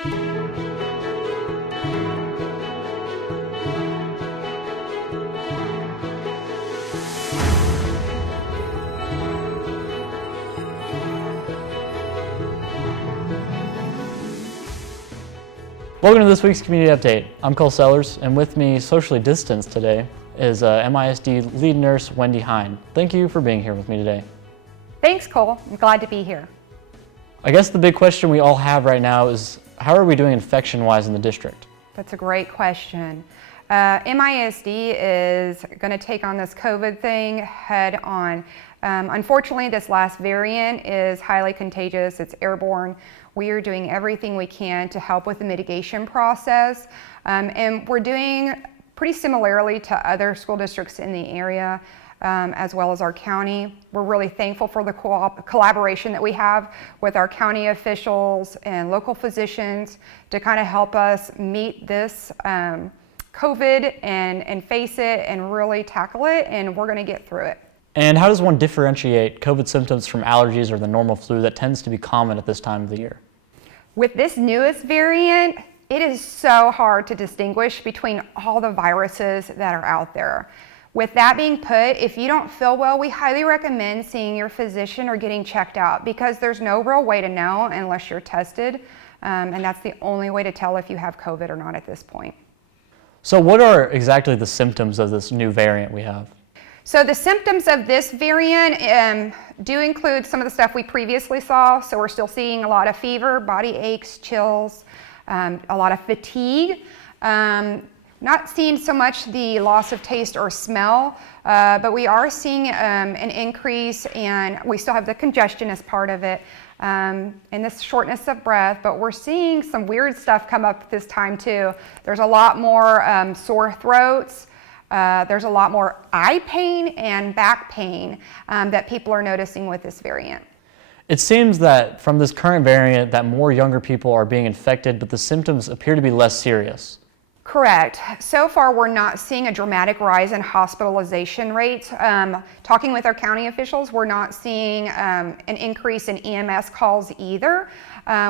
Welcome to this week's Community Update. I'm Cole Sellers, and with me, socially distanced today, is MISD lead nurse Wendy Hine. Thank you for being here with me today. Thanks, Cole. I'm glad to be here. I guess the big question we all have right now is, how are we doing infection-wise in the district? That's a great question. MISD is going to take on this COVID thing head on. Unfortunately, this last variant is highly contagious. It's airborne. We are doing everything we can to help with the mitigation process, and we're doing pretty similarly to other school districts in the area, as well as our county. We're really thankful for the collaboration that we have with our county officials and local physicians to kind of help us meet this COVID and face it and really tackle it, and we're going to get through it. And how does one differentiate COVID symptoms from allergies or the normal flu that tends to be common at this time of the year? With this newest variant, it is so hard to distinguish between all the viruses that are out there. With that being put, if you don't feel well, we highly recommend seeing your physician or getting checked out, because there's no real way to know unless you're tested, and that's the only way to tell if you have COVID or not at this point. So what are exactly the symptoms of this new variant we have? So the symptoms of this variant do include some of the stuff we previously saw. So we're still seeing a lot of fever, body aches, chills, a lot of fatigue. Not seeing so much the loss of taste or smell, but we are seeing an increase, and we still have the congestion as part of it, and this shortness of breath, but we're seeing some weird stuff come up this time too. There's a lot more sore throats. There's a lot more eye pain and back pain that people are noticing with this variant. It seems that from this current variant that more younger people are being infected, but the symptoms appear to be less serious. Correct. So far, we're not seeing a dramatic rise in hospitalization rates. Talking with our county officials, we're not seeing an increase in EMS calls either,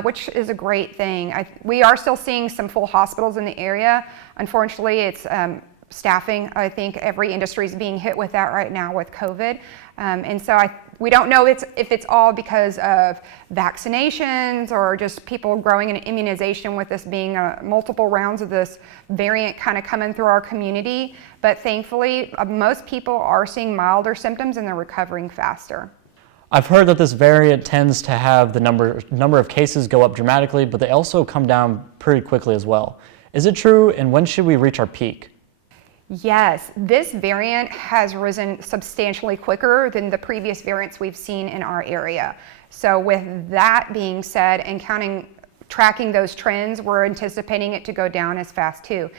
which is a great thing. We are still seeing some full hospitals in the area. Unfortunately, it's staffing. I think every industry is being hit with that right now with COVID. And so we don't know if it's all because of vaccinations or just people growing an immunization with this being multiple rounds of this variant kind of coming through our community. But thankfully, most people are seeing milder symptoms and they're recovering faster. I've heard that this variant tends to have the number of cases go up dramatically, but they also come down pretty quickly as well. Is it true, and when should we reach our peak? Yes, this variant has risen substantially quicker than the previous variants we've seen in our area. So with that being said, and tracking those trends, we're anticipating it to go down as fast too.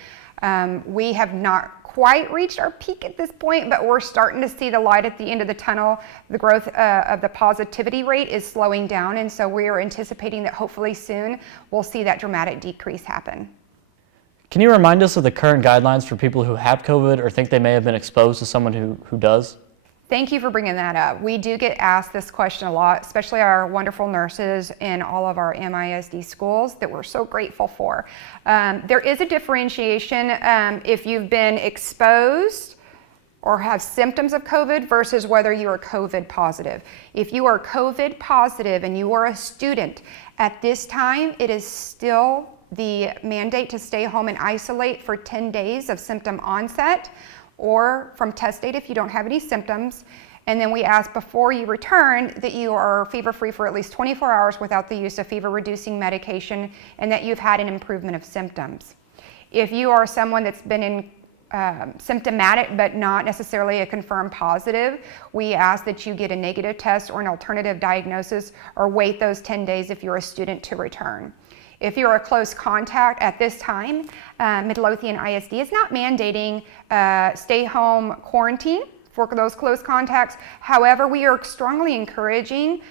We have not quite reached our peak at this point, but we're starting to see the light at the end of the tunnel. The growth of the positivity rate is slowing down, and so we are anticipating that hopefully soon we'll see that dramatic decrease happen. Can you remind us of the current guidelines for people who have COVID or think they may have been exposed to someone who does? Thank you for bringing that up. We do get asked this question a lot, especially our wonderful nurses in all of our MISD schools that we're so grateful for. There is a differentiation if you've been exposed or have symptoms of COVID versus whether you are COVID positive. If you are COVID positive and you are a student, at this time it is still the mandate to stay home and isolate for 10 days of symptom onset, or from test date if you don't have any symptoms. And then we ask before you return that you are fever-free for at least 24 hours without the use of fever-reducing medication, and that you've had an improvement of symptoms. If you are someone that's been symptomatic but not necessarily a confirmed positive, we ask that you get a negative test or an alternative diagnosis, or wait those 10 days if you're a student to return. If you're a close contact at this time, Midlothian ISD is not mandating stay-home quarantine for those close contacts. However, we are strongly encouraging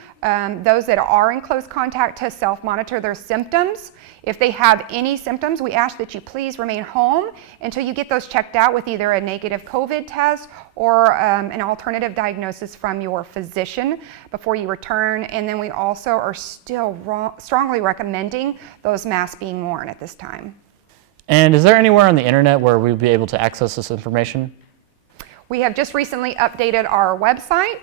those that are in close contact to self-monitor their symptoms. If they have any symptoms, we ask that you please remain home until you get those checked out with either a negative COVID test or an alternative diagnosis from your physician before you return. And then we also are still strongly recommending those masks being worn at this time. And is there anywhere on the internet where we'll be able to access this information? We have just recently updated our website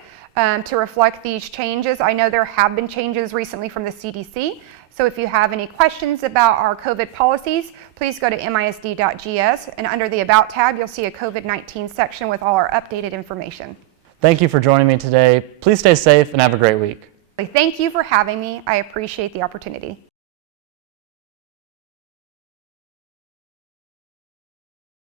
to reflect these changes. I know there have been changes recently from the CDC. So if you have any questions about our COVID policies, please go to misd.gs, and under the About tab, you'll see a COVID-19 section with all our updated information. Thank you for joining me today. Please stay safe and have a great week. Thank you for having me. I appreciate the opportunity.